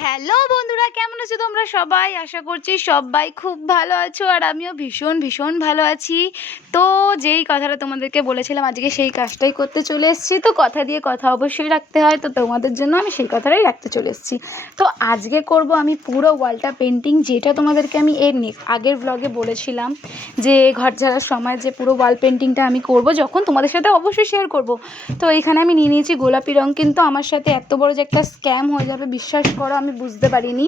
Hello বন্ধুরা, কেমন আছো তোমরা সবাই? আশা করছি সবাই খুব ভালো আছো, আর আমিও ভীষণ ভীষণ ভালো আছি। তো যেই কথাটা তোমাদেরকে বলেছিলাম আজকে সেই কাজটাই করতে চলে এসেছি। তো কথা দিয়ে কথা অবশ্যই রাখতে হয়, তো তোমাদের জন্য আমি সেই কথাটাই রাখতে চলে এসেছি। তো আজকে করব আমি পুরো ওয়ালটা পেন্টিং, যেটা তোমাদেরকে আমি আগের ব্লগে বলেছিলাম যে ঘর ঝাড়ার সময় যে পুরো ওয়াল পেন্টিংটা আমি করব, যখন তোমাদের সাথে অবশ্যই শেয়ার করব। তো এইখানে আমি নিয়ে নিয়েছি গোলাপি রঙ, কিন্তু আমার সাথে এত বড় যে একটা স্ক্যাম হয়ে যাবে বিশ্বাস করো আমি বুঝতে পারিনি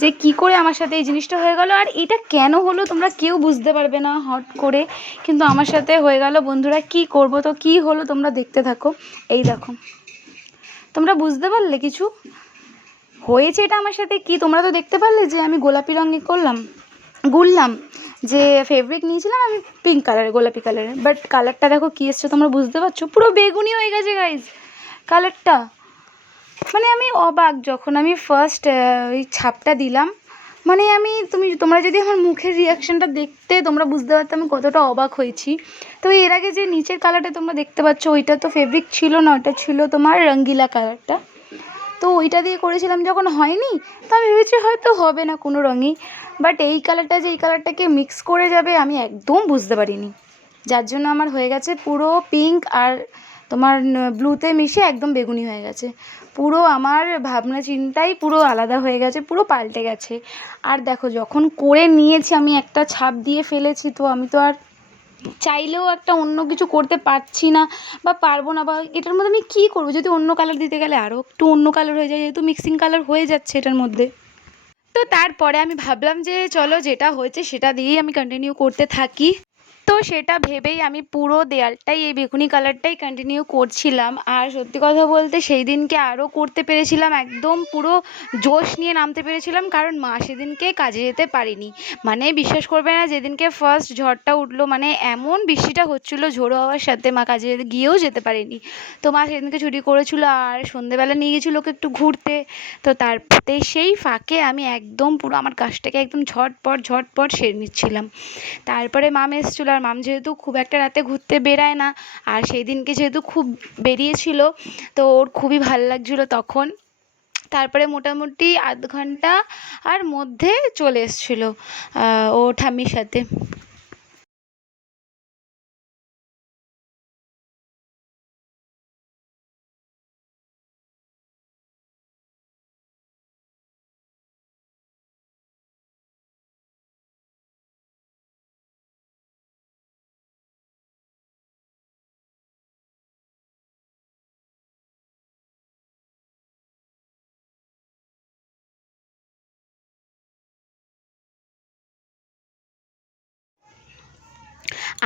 যে কি করে আমার সাথে এই জিনিসটা হয়ে গেল, আর এটা কেন হলো তোমরা কেউ বুঝতে পারবে না হট করে, কিন্তু আমার সাথে হয়ে গেল। বন্ধুরা কি করব, তো কি হলো তোমরা দেখতে থাকো। এই দেখো, তোমরা বুঝতে পারলে কিছু হয়েছে এটা আমার সাথে? কি তোমরা তো দেখতে পারলে যে আমি গোলাপি রঙে গুললাম, যে ফেব্রিক নিয়েছিলাম আমি পিঙ্ক কালারের, গোলাপি কালারের, বাট কালারটা দেখো কী এসছে তোমরা বুঝতে পারছো? পুরো বেগুনি হয়ে গেছে গাইজ কালারটা। মানে আমি অবাক, যখন আমি ফার্স্ট ওই ছাপটা দিলাম, মানে তোমরা যদি আমার মুখের রিয়াকশানটা দেখতে তোমরা বুঝতে পারতে আমি কতটা অবাক হয়েছি। তো এর আগে যে নিচের কালারটা তোমরা দেখতে পাচ্ছ, ওইটা তো ফেব্রিক ছিল না, ওটা ছিল তোমার রঙ্গিলা কালারটা। তো ওইটা দিয়ে করেছিলাম, যখন হয়নি তো আমি ভেবেছি হয়তো হবে না কোনো রঙই, বাট এই কালারটা যে এই কালারটাকে মিক্স করে যাবে আমি একদম বুঝতে পারিনি, যার জন্য আমার হয়ে গেছে পুরো পিঙ্ক আর তোমার ব্লুতে মিশে একদম বেগুনি হয়ে গেছে। পুরো আমার ভাবনা চিন্তাই পুরো আলাদা হয়ে গেছে, পুরো পাল্টে গেছে। আর দেখো যখন করে নিয়েছি আমি একটা ছাপ দিয়ে ফেলেছি, তো আমি তো আর চাইলেও একটা অন্য কিছু করতে পারছি না বা পারবো না, বা এটার মধ্যে আমি কী করবো? যদি অন্য কালার দিতে গেলে আরও একটু অন্য কালার হয়ে যায়, যেহেতু মিক্সিং কালার হয়ে যাচ্ছে এটার মধ্যে। তো তারপরে আমি ভাবলাম যে চলো যেটা হয়েছে সেটা দিয়েই আমি কন্টিনিউ করতে থাকি। তো সেটা ভেবেই আমি পুরো দেয়ালটাই এই বেগুনি কালারটাই কন্টিনিউ করছিলাম। আর সত্যি কথা বলতে সেই দিনকে আরও করতে পেরেছিলাম, একদম পুরো জোশ নিয়ে নামতে পেরেছিলাম, কারণ মা সেদিনকে কাজে যেতে পারিনি। মানে বিশ্বাস করবে না, যেদিনকে ফার্স্ট ঝড়টা উঠলো, মানে এমন বৃষ্টিটা হচ্ছিলো ঝোড়ো হওয়ার সাথে, মা কাজে গিয়েও যেতে পারেনি। তো মা সেদিনকে ছুটি করেছিল, আর সন্ধেবেলা নিয়ে গেছিলো ওকে একটু ঘুরতে। তো তারপরে সেই ফাঁকে আমি একদম পুরো আমার কাজটাকে একদম ঝটপট সেরে নিচ্ছিলাম। তারপরে মাম এসেছিলো, আর মাম যেহেতু খুব একটা রাতে ঘুরতে বেরায় না, আর সেই দিনকে যেহেতু খুব বেরিয়েছিল, তো ওর খুবই ভালো লাগছিলো তখন। তারপরে মোটামুটি আধ ঘন্টা আর মধ্যে চলে এসেছিলো ও ঠাম্মির সাথে।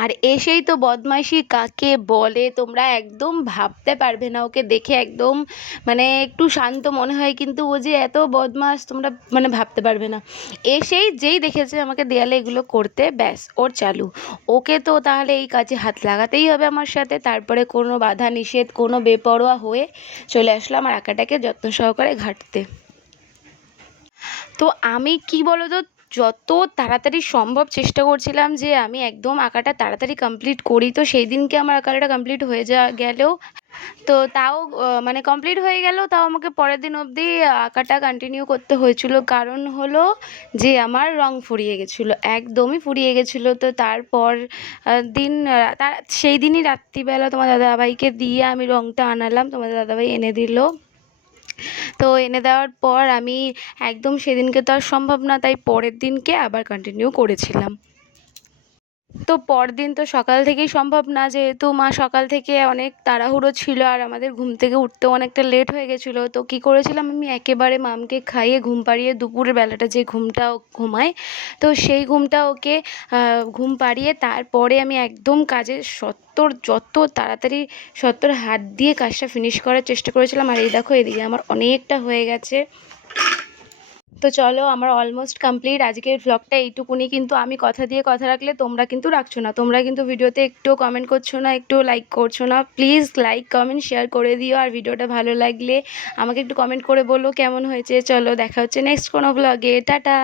আর এসেই তো বদমাইশি কাকে বলে তোমরা একদম ভাবতে পারবে না, ওকে দেখে একদম মানে একটু শান্ত মনে হয়, কিন্তু ও যে এত বদমাশ তোমরা মানে ভাবতে পারবে না। এসেই যেই দেখেছে আমাকে দেয়ালে এগুলো করতে, ব্যাস ওর চালু। ওকে তো তাহলে এই কাজে হাত লাগাতেই হবে আমার সাথে। তারপরে কোনো বাধা নিষেধ, কোনো বেপরোয়া হয়ে চলে আসলাম আর আঁকাটাকে যত্ন সহকারে ঘাঁটতে। তো আমি কি বলো তো, যত তাড়াতাড়ি সম্ভব চেষ্টা করছিলাম যে আমি একদম আঁকাটা তাড়াতাড়ি কমপ্লিট করি। তো সেই দিনকে আমার আঁকাটা কমপ্লিট হয়ে গেলেও, তো তাও মানে কমপ্লিট হয়ে গেলেও তাও আমাকে পরের দিন অবধি আঁকাটা কন্টিনিউ করতে হয়েছিল। কারণ হলো যে আমার রং ফুরিয়ে গেছিলো, একদমই ফুরিয়ে গেছিলো। তো তারপর দিন সেই দিনই রাত্রিবেলা তোমার দাদাভাইকে দিয়ে আমি রংটা আনালাম, তোমাদের দাদাভাই এনে দিল। তো এনে দেওয়ার পর আমি একদম সেদিনকে তো আর সম্ভব না, তাই পরের দিনকে আবার কন্টিনিউ করেছিলাম। তো পরদিন তো সকাল থেকেই সম্ভব না, যেহেতু মা সকাল থেকে অনেক তাড়াহুড়ো ছিল আর আমাদের ঘুম থেকে উঠতেও অনেকটা লেট হয়ে গেছিলো। তো কী করেছিলাম, আমি একেবারে মামকে খাইয়ে ঘুম পাড়িয়ে দুপুরের বেলাটা যে ঘুমটা ও ঘুমায়, তো সেই ঘুমটা ওকে ঘুম পাড়িয়ে তারপরে আমি একদম কাজের যত তাড়াতাড়ি হাত দিয়ে কাজটা ফিনিশ করার চেষ্টা করেছিলাম। আর এই দেখো এদিকে আমার অনেকটা হয়ে গেছে। তো চলো আমার অলমোস্ট কমপ্লিট আজকের ভ্লগটা এইটুকুনি। কিন্তু আমি কথা দিয়ে কথা রাখলে তোমরা কিন্তু রাখছো না, তোমরা কিন্তু ভিডিওতে একটুও কমেন্ট করছো না, একটুও লাইক করছো না। প্লিজ লাইক কমেন্ট শেয়ার করে দিও, আর ভিডিওটা ভালো লাগলে আমাকে একটু কমেন্ট করে বলো কেমন হয়েছে। চলো দেখা হচ্ছে নেক্সট কোনো ভ্লগে, টাটা।